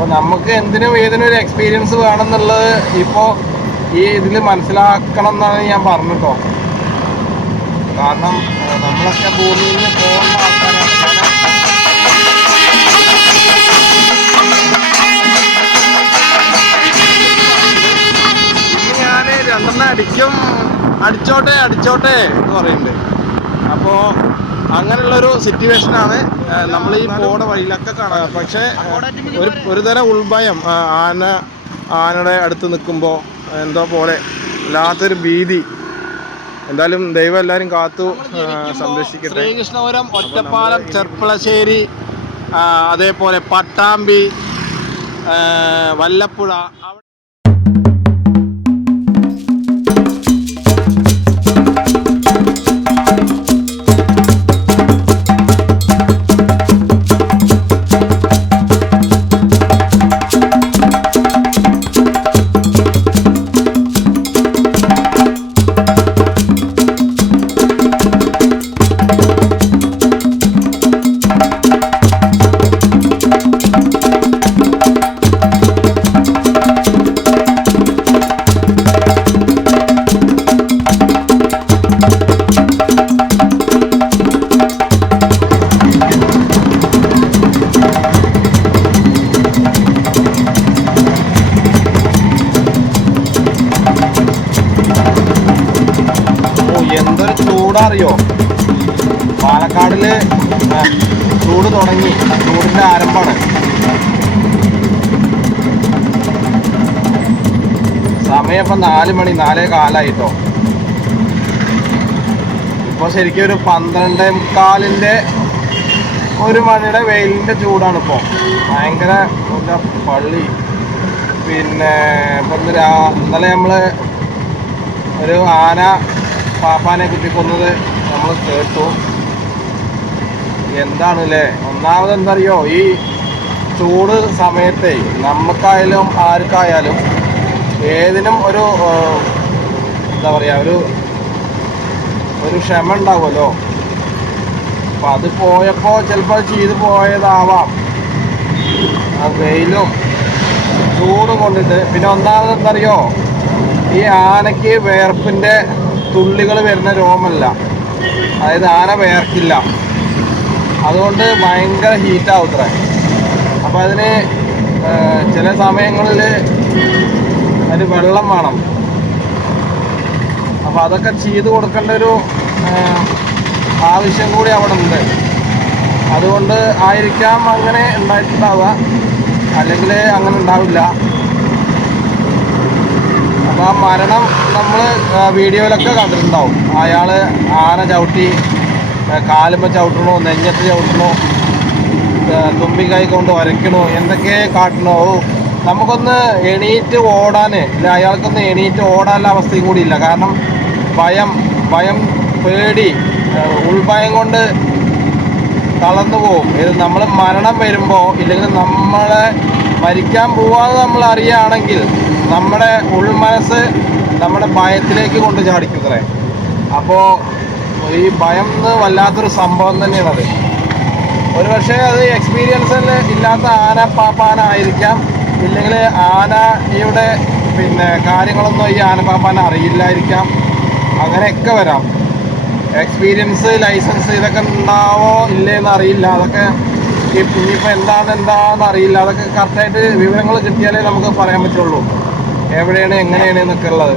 അപ്പോൾ നമുക്ക് എന്തിനും ഏതിനും ഒരു എക്സ്പീരിയൻസ് വേണം എന്നുള്ളത് ഇപ്പോ ഈ ഇതിൽ മനസ്സിലാക്കണം എന്നാണ് ഞാൻ പറഞ്ഞിട്ടോ കാരണം നമ്മളൊക്കെ ഭൂമിയിൽ നിന്ന് പോകുന്ന ആൾക്കാരാണ്. ഞാൻ രണ്ടെണ്ണം അടിക്കും. അടിച്ചോട്ടെ അടിച്ചോട്ടെ എന്ന് പറയുന്നുണ്ട്. അപ്പോൾ അങ്ങനെയുള്ളൊരു സിറ്റുവേഷനാണ് നമ്മൾ ഈ പോണ വഴിയിലൊക്കെ കാണുക പക്ഷേ ഒരു ഒരു തരം ഉൾഭയം ആന ആനയുടെ അടുത്ത് നിൽക്കുമ്പോൾ എന്തോ പോലെ വല്ലാത്തൊരു ഭീതി. എന്തായാലും ദൈവം എല്ലാവരും കാത്തു സംരക്ഷിക്കട്ടെ. ശ്രീകൃഷ്ണപുരം ഒറ്റപ്പാലം ചെർപ്പളശ്ശേരി അതേപോലെ പട്ടാമ്പി വല്ലപ്പുഴ ഇപ്പൊ നാല് മണി നാലേ കാലായിട്ടോ. ഇപ്പൊ ശരിക്കും ഒരു പന്ത്രണ്ടേ കാലിന്റെ ഒരു മണിയുടെ വെയിലിന്റെ ചൂടാണ് ഇപ്പോ ഭയങ്കര പള്ളി. പിന്നെ ഇപ്പൊ ഇന്നലെ നമ്മൾ ഒരു ആന പാപ്പാനെ കുത്തിക്കൊന്നത് നമ്മൾ കേട്ടു. എന്താണ് അല്ലേ ഒന്നാമത് എന്തറിയോ ഈ ചൂട് സമയത്തെ നമുക്കായാലും ആർക്കായാലും ഏതിനും ഒരു എന്താ പറയുക ഒരു ഒരു ക്ഷമ ഉണ്ടാവുമല്ലോ. അപ്പം അത് പോയപ്പോൾ ചിലപ്പോൾ ചെയ്തു പോയതാവാം. ആ വെയിലും ചൂട് കൊണ്ടിട്ട്. പിന്നെ ഒന്നാമത് എന്തറിയോ ഈ ആനയ്ക്ക് വേർപ്പിന്റെ തുള്ളികൾ വരുന്ന രോമല്ല അതായത് ആന വേർക്കില്ല. അതുകൊണ്ട് ഭയങ്കര ഹീറ്റ് ആവുത്രേ. അപ്പം അതിന് ചില സമയങ്ങളിൽ അതിന് വെള്ളം വേണം. അപ്പോൾ അതൊക്കെ ചെയ്ത് കൊടുക്കേണ്ട ഒരു ആവശ്യം കൂടി അവിടെ ഉണ്ട് അതുകൊണ്ട് ആയിരിക്കാം അങ്ങനെ ഉണ്ടായിട്ടുണ്ടാവുക. അല്ലെങ്കിൽ അങ്ങനെ ഉണ്ടാവില്ല. അപ്പോൾ ആ മരണം നമ്മൾ വീഡിയോയിലൊക്കെ കണ്ടിട്ടുണ്ടാവും. അയാൾ ആന ചവിട്ടി കാലുമ്മ ചവിട്ടണോ നെഞ്ഞത്ത് ചവിട്ടണോ തുമ്പിക്കായി തുമ്പിക്കൈ കൊണ്ട് വരയ്ക്കണോ എന്തൊക്കെ കാട്ടണോ നമുക്കൊന്ന് എണീറ്റ് ഓടാൻ ഇല്ല അയാൾക്കൊന്ന് എണീറ്റ് ഓടാനുള്ള അവസ്ഥയും കൂടി ഇല്ല. കാരണം ഭയം ഭയം പേടി ഉൾഭയം കൊണ്ട് തളർന്നു പോകും ഇത് നമ്മൾ മരണം വരുമ്പോൾ ഇല്ലെങ്കിൽ നമ്മളെ മരിക്കാൻ പോവാന്ന് നമ്മൾ അറിയുകയാണെങ്കിൽ നമ്മുടെ ഉൾമനസ് നമ്മുടെ ഭയത്തിലേക്ക് കൊണ്ട് ചാടിക്കുന്നേ അപ്പോൾ ഈ ഭയം എന്ന് വല്ലാത്തൊരു സംഭവം തന്നെയാണത്. ഒരു പക്ഷേ അത് എക്സ്പീരിയൻസ് ഇല്ലാത്ത ആന പാപ്പാന ആയിരിക്കാം. ഇല്ലെങ്കിൽ ആനയുടെ പിന്നെ കാര്യങ്ങളൊന്നും ഈ ആനപ്പാപ്പാന അറിയില്ലായിരിക്കാം. അങ്ങനെയൊക്കെ വരാം. എക്സ്പീരിയൻസ് ലൈസൻസ് ഇതൊക്കെ ഉണ്ടാവോ ഇല്ലേന്ന് അറിയില്ല. അതൊക്കെ ഇനിയിപ്പോൾ എന്താണ് എന്താണെന്ന് അറിയില്ല. അതൊക്കെ കറക്റ്റായിട്ട് വിവരങ്ങൾ കിട്ടിയാലേ നമുക്ക് പറയാൻ പറ്റുള്ളൂ. എവിടെയാണ് എങ്ങനെയാണ് എന്നൊക്കെ ഉള്ളത്.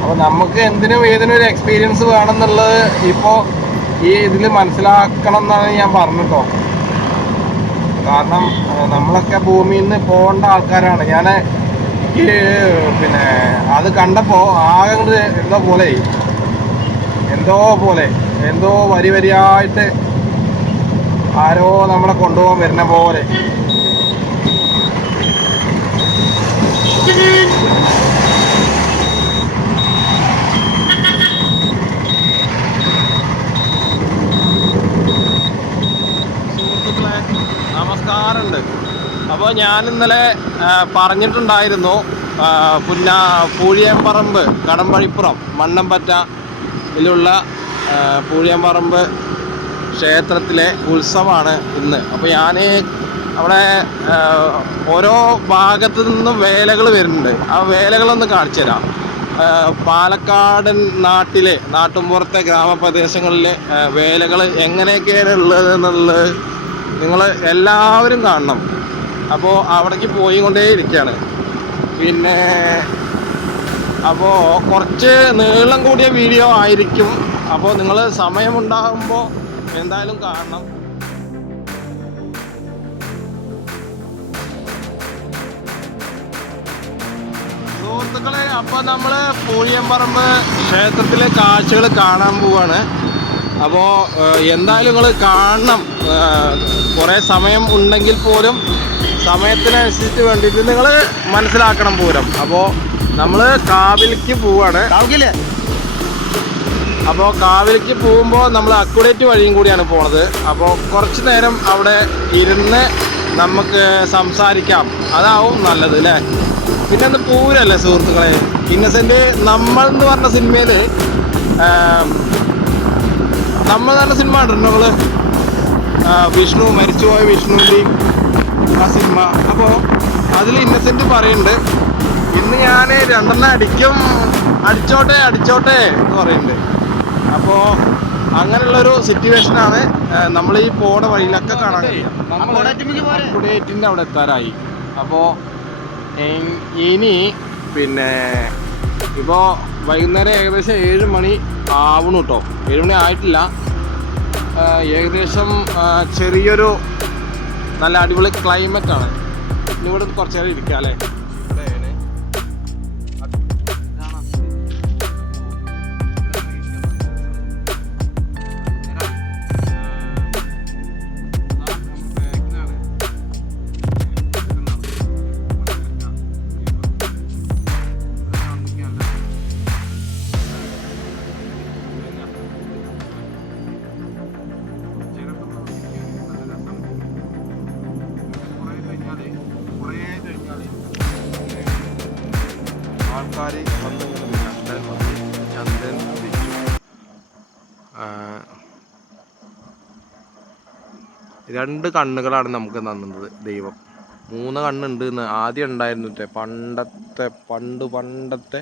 അപ്പോൾ നമുക്ക് എന്തിനും ഏതിനും ഒരു എക്സ്പീരിയൻസ് വേണമെന്നുള്ളത് ഇപ്പോൾ ഈ ഇതിൽ മനസ്സിലാക്കണം എന്നാണ് ഞാൻ പറഞ്ഞിട്ടോ കാരണം നമ്മളൊക്കെ ഭൂമിയിൽ നിന്ന് പോകേണ്ട ആൾക്കാരാണ്. ഞാൻ എനിക്ക് പിന്നെ അത് കണ്ടപ്പോൾ ആകെ എന്തോ പോലെ എന്തോ പോലെ എന്തോ വരി വരിയായിട്ട് ആരോ നമ്മളെ കൊണ്ടുപോകാൻ വരുന്ന പോലെ സുഹൃത്തുക്കളെ നമസ്കാരമുണ്ട് അപ്പോൾ ഞാൻ ഇന്നലെ പറഞ്ഞിട്ടുണ്ടായിരുന്നു പുന്ന പൂഴിയമ്പറമ്പ് കടമ്പഴിപ്പുറം മണ്ണമ്പറ്റ ഇതിലുള്ള പൂഴിയമ്പറമ്പ് ക്ഷേത്രത്തിലെ ഉത്സവമാണ് ഇന്ന്. അപ്പോൾ ഞാൻ അവിടെ ഓരോ ഭാഗത്തു നിന്നും വേലകൾ വരുന്നുണ്ട്. ആ വേലകളൊന്ന് കാണിച്ചു തരാം. പാലക്കാടൻ നാട്ടിലെ നാട്ടുമ്പുറത്തെ ഗ്രാമപ്രദേശങ്ങളിലെ വേലകൾ എങ്ങനെയൊക്കെയാണ് ഉള്ളത് എന്നുള്ളത് നിങ്ങൾ എല്ലാവരും കാണണം. അപ്പോൾ അവിടേക്ക് പോയി കൊണ്ടേ ഇരിക്കുകയാണ് പിന്നെ അപ്പോൾ കുറച്ച് നീളം കൂടിയ വീഡിയോ ആയിരിക്കും. അപ്പോൾ നിങ്ങൾ സമയമുണ്ടാകുമ്പോൾ എന്തായാലും കാണണം. സുഹൃത്തുക്കളെ അപ്പോൾ നമ്മൾ പൂഴിയമ്പറമ്പ് ക്ഷേത്രത്തിലെ കാഴ്ചകൾ കാണാൻ പോവാണ്. അപ്പോൾ എന്തായാലും നിങ്ങൾ കാണണം. കുറേ സമയം ഉണ്ടെങ്കിൽ പോലും സമയത്തിനനുസരിച്ച് വേണ്ടിയിട്ട് നിങ്ങൾ മനസ്സിലാക്കണം പൂരം. അപ്പോൾ നമ്മൾ കാവിലേക്ക് പോവാണ്. അപ്പോൾ കാവിലേക്ക് പോകുമ്പോൾ നമ്മൾ അക്കുഡേറ്റ് വഴിയും കൂടിയാണ് പോണത്. അപ്പോൾ കുറച്ച് നേരം അവിടെ ഇരുന്ന് നമുക്ക് സംസാരിക്കാം. അതാവും നല്ലത് അല്ലേ പിന്നെ ഒന്ന് പൂരല്ലേ സുഹൃത്തുക്കളെ? ഇന്നസെന്റ് നമ്മൾ എന്ന് പറഞ്ഞ സിനിമയിൽ നമ്മൾ നല്ല സിനിമ കണ്ടിട്ടുണ്ട്. നമ്മൾ വിഷ്ണു മരിച്ചുപോയ വിഷ്ണുവിന്റെയും ആ സിനിമ അപ്പോൾ അതിൽ ഇന്നസെന്റ് പറയുന്നുണ്ട്. ഇന്ന് ഞാൻ രണ്ടെണ്ണം അടിക്കും. അടിച്ചോട്ടെ അടിച്ചോട്ടെ എന്ന് പറയുന്നുണ്ട്. അപ്പോൾ അങ്ങനെയുള്ളൊരു സിറ്റുവേഷനാണ് നമ്മൾ ഈ പോണ വഴിയിലൊക്കെ കാണാൻ കഴിയും അക്കുഡേറ്റിന്റെ അവിടെ എത്താറായി. അപ്പോൾ ഇനി പിന്നെ ഇപ്പോൾ വൈകുന്നേരം ഏകദേശം ഏഴ് മണി ആവണു കേട്ടോ ഏഴുമണി ആയിട്ടില്ല. ഏകദേശം ചെറിയൊരു നല്ല അടിപൊളി ക്ലൈമറ്റ് ആണ്. ഇനി ഇവിടെ കുറച്ച് നേരം ഇരിക്കാം അല്ലേ? രണ്ട് കണ്ണുകളാണ് നമുക്ക് തന്നത് ദൈവം. മൂന്ന് കണ്ണുണ്ട് എന്ന് ആദ്യം ഉണ്ടായിരുന്നു ട്ടേ. പണ്ടത്തെ പണ്ട് പണ്ടത്തെ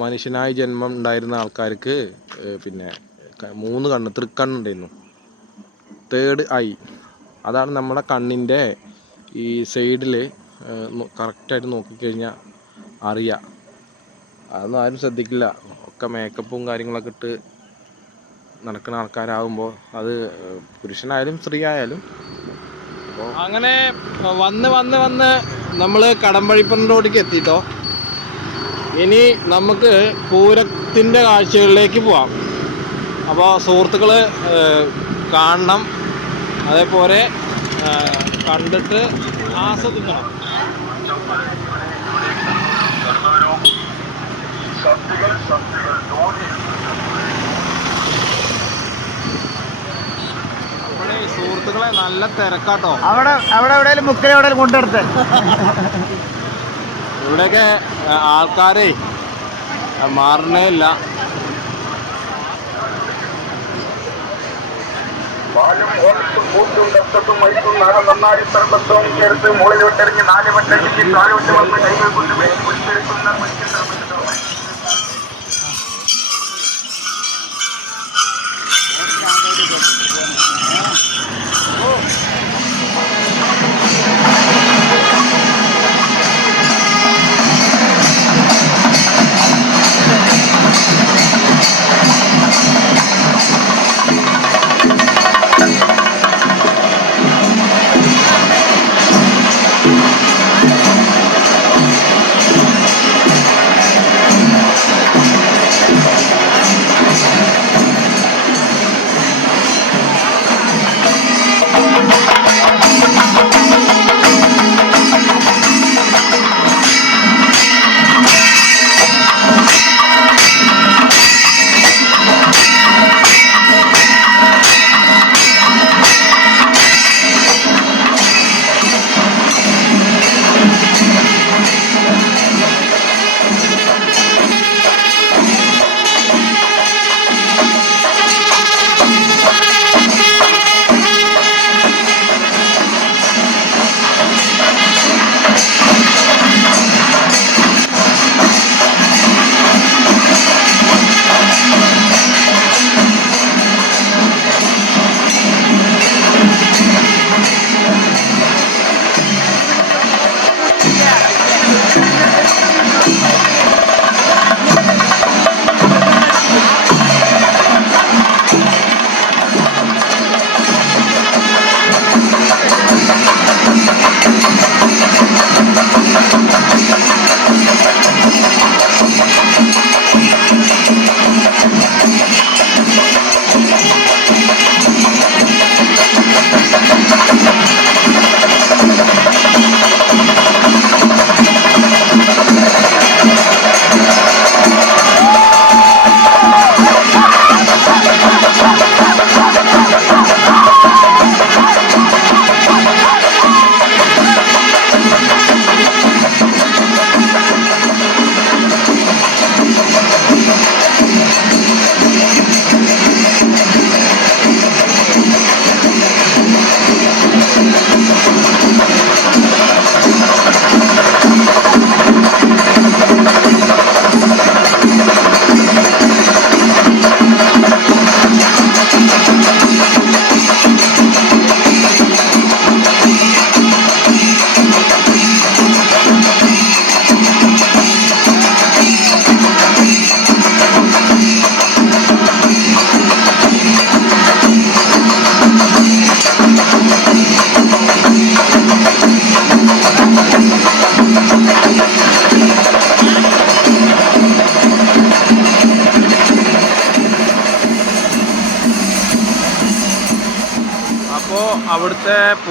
മനുഷ്യനായി ജന്മം ഉണ്ടായിരുന്ന ആൾക്കാർക്ക് പിന്നെ മൂന്ന് കണ്ണ് തൃക്കണ്ണുണ്ടായിരുന്നു തേർഡ് ഐ അതാണ് നമ്മുടെ കണ്ണിന്റെ ഈ സൈഡിൽ കറക്റ്റായിട്ട് നോക്കിക്കഴിഞ്ഞാൽ അറിയാം. അതൊന്നും ആരും ശ്രദ്ധിക്കില്ല. ഒക്കെ മേക്കപ്പും കാര്യങ്ങളൊക്കെ ഇട്ട് നടക്കുന്ന ആൾക്കാരാകുമ്പോൾ അത് പുരുഷനായാലും സ്ത്രീ ആയാലും അങ്ങനെ വന്ന് വന്ന് വന്ന് നമ്മൾ കടമ്പഴിപ്പറോടേക്ക് എത്തിയിട്ടോ ഇനി നമുക്ക് പൂരത്തിന്റെ കാഴ്ചകളിലേക്ക് പോവാം. അപ്പോൾ സുഹൃത്തുക്കൾ കാണണം. അതേപോലെ കണ്ടിട്ട് ആസ്വദിക്കണം. അപ്പോഴേ സുഹൃത്തുക്കളെ നല്ല തിരക്കാട്ടോ. അവിടെ അവിടെ എവിടെയെങ്കിലും മുക്കിൽ എവിടെയെങ്കിലും കൊണ്ടെടുത്ത് ഇവിടെയൊക്കെ ആൾക്കാരെ മാറണേ ഇല്ല. പാലും ഓർത്തും കൂട്ടും രക്തത്തും മരിക്കും നാളെ നന്നായി സർബത്വവും ചേർത്ത് മുകളിലോട്ടെറിഞ്ഞ് നാല് വട്ടടിച്ച് വന്ന് കൈകൾ കൊണ്ട്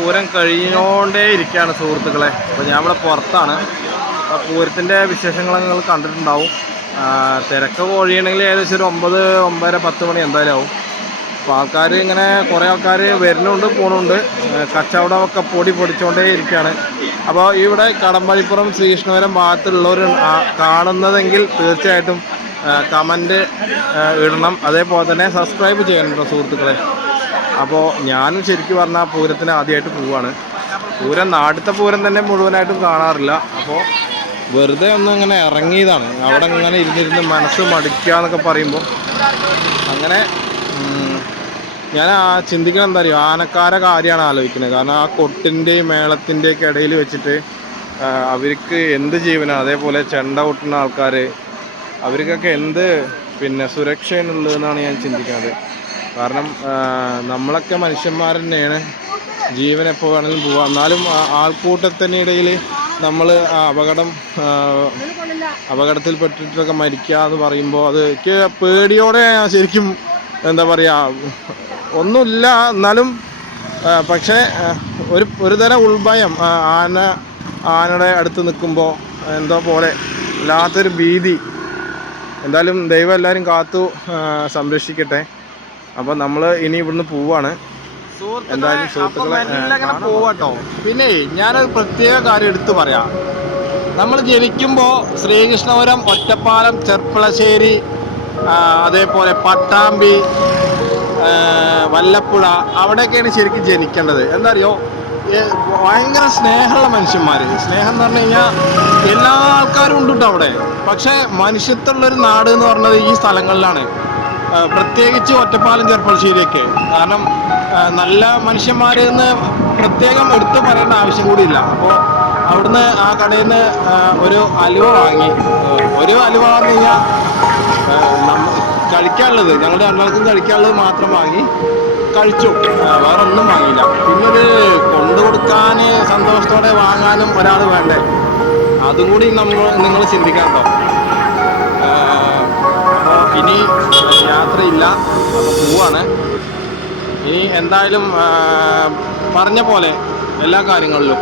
പൂരം കഴിഞ്ഞോണ്ടേ ഇരിക്കുകയാണ് സുഹൃത്തുക്കളെ. അപ്പോൾ ഞാൻ ഇവിടെ പുറത്താണ്. അപ്പോൾ പൂരത്തിന്റെ വിശേഷങ്ങൾ നിങ്ങൾ കണ്ടിട്ടുണ്ടാവും. തിരക്ക് ഒഴിയണമെങ്കിൽ ഏകദേശം ഒരു ഒമ്പത് ഒമ്പതര പത്ത് മണി എന്തായാലും ആവും. അപ്പോൾ ആൾക്കാർ ഇങ്ങനെ കുറേ ആൾക്കാർ വരുന്നുണ്ട് പോകുന്നുണ്ട് കച്ചവടമൊക്കെ പൊടി പൊടിച്ചുകൊണ്ടേ ഇരിക്കുകയാണ്. അപ്പോൾ ഇവിടെ കടമ്പഴിപ്പുറം ശ്രീകൃഷ്ണപുരം ഭാഗത്തുള്ളവർ കാണുന്നതെങ്കിൽ തീർച്ചയായിട്ടും കമന്റ് ഇടണം. അതേപോലെ തന്നെ സബ്സ്ക്രൈബ് ചെയ്യണം കേട്ടോ സുഹൃത്തുക്കളെ. അപ്പോൾ ഞാനും ശരിക്കും പറഞ്ഞാൽ പൂരത്തിന് ആദ്യമായിട്ട് പോവാണ്. പൂരം നാട്ടിലത്തെ പൂരം തന്നെ മുഴുവനായിട്ടും കാണാറില്ല. അപ്പോൾ വെറുതെ ഒന്ന് ഇങ്ങനെ ഇറങ്ങിയതാണ്. അവിടെ ഇങ്ങനെ ഇരുന്നിരുന്ന് മനസ്സ് മടിക്കുക എന്നൊക്കെ പറയുമ്പോൾ അങ്ങനെ ഞാൻ ആ ചിന്തിക്കണം എന്താ അറിയോ? ആനക്കാര കാര്യമാണ് ആലോചിക്കുന്നത്. കാരണം ആ കൊട്ടിന്റെയും മേളത്തിന്റെയൊക്കെ ഇടയിൽ വെച്ചിട്ട് അവർക്ക് എന്ത് ജീവനാണ് അതേപോലെ ചെണ്ട കൊട്ടുന്ന ആൾക്കാർ അവർക്കൊക്കെ എന്ത് പിന്നെ സുരക്ഷയുള്ളതെന്നാണ് ഞാൻ ചിന്തിക്കുന്നത് കാരണം നമ്മളൊക്കെ മനുഷ്യന്മാർ തന്നെയാണ്. ജീവൻ എപ്പോൾ വേണമെങ്കിലും പോവാം. എന്നാലും ആൾക്കൂട്ടത്തിനിടയിൽ നമ്മൾ അപകടം അപകടത്തിൽപ്പെട്ടിട്ടൊക്കെ മരിക്കുക എന്ന് പറയുമ്പോൾ അത് എനിക്ക് പേടിയോടെ ശരിക്കും എന്താ പറയുക ഒന്നുമില്ല. എന്നാലും പക്ഷേ ഒരു ഒരു തരം ഉൾഭയം ആന ആനയുടെ അടുത്ത് നിൽക്കുമ്പോൾ എന്തോ പോലെ വല്ലാത്തൊരു ഭീതി. എന്തായാലും ദൈവം എല്ലാവരും കാത്തു സംരക്ഷിക്കട്ടെ. അപ്പോൾ നമ്മൾ ഇനി ഇവിടുന്ന് പോവാണ്. എന്തായാലും സുഹൃത്തുക്കളെ പോവാട്ടോ പിന്നെ ഞാനൊരു പ്രത്യേക കാര്യം എടുത്തു പറയാം. നമ്മൾ ജനിക്കുമ്പോൾ ശ്രീകൃഷ്ണപുരം ഒറ്റപ്പാലം ചെർപ്പളശ്ശേരി അതേപോലെ പട്ടാമ്പി വല്ലപ്പുഴ അവിടെയൊക്കെയാണ് ശരിക്കും ജനിക്കേണ്ടത്. എന്താ അറിയോ ഏ, ഭയങ്കര സ്നേഹമുള്ള മനുഷ്യന്മാർ സ്നേഹം എന്ന് പറഞ്ഞു കഴിഞ്ഞാൽ എല്ലാ ആൾക്കാരും ഉണ്ട് അവിടെ. പക്ഷേ മനുഷ്യത്വമുള്ളൊരു നാട് എന്ന് പറഞ്ഞത് ഈ സ്ഥലങ്ങളിലാണ്. പ്രത്യേകിച്ച് ഒറ്റപ്പാലം ചെറുപ്പളശ്ശേരിയൊക്കെ. കാരണം നല്ല മനുഷ്യന്മാർ എന്ന് പ്രത്യേകം എടുത്തു പറയേണ്ട ആവശ്യം കൂടിയില്ല. അപ്പോൾ അവിടുന്ന് ആ കടയിൽ നിന്ന് ഒരു അലുവ വാങ്ങി. ഒരു അലുവ പറഞ്ഞു കഴിഞ്ഞാൽ നമ്മൾ കഴിക്കാനുള്ളത്. ഞങ്ങളുടെ രണ്ടാൾക്കും കഴിക്കാനുള്ളത് മാത്രം വാങ്ങി കഴിച്ചു. വേറെ ഒന്നും വാങ്ങിയില്ല. പിന്നത് കൊണ്ടു കൊടുക്കാൻ സന്തോഷത്തോടെ വാങ്ങാനും ഒരാൾ വേണ്ടേ? അതും കൂടി നമ്മൾ നിങ്ങൾ ചിന്തിക്കാം കേട്ടോ ഇനി സാധ്യതയില്ല പോവാണ്. ഇനി എന്തായാലും പറഞ്ഞ പോലെ എല്ലാ കാര്യങ്ങളിലും.